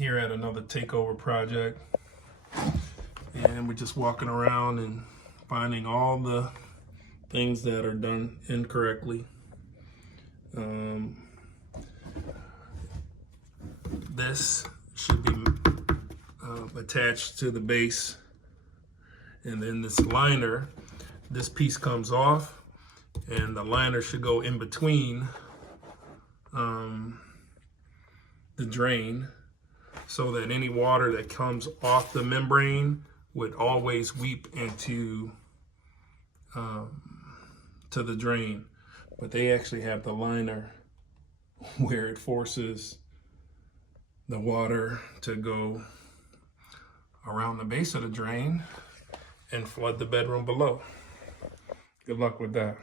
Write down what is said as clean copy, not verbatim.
here at another Takeover project, and we're just walking around and finding all the things that are done incorrectly. This should be attached to the base, and then this liner, this piece comes off, and the liner should go in between the drain, so that any water that comes off the membrane would always weep into to the drain. But they actually have the liner where it forces the water to go around the base of the drain and flood the bedroom below. Good luck with that.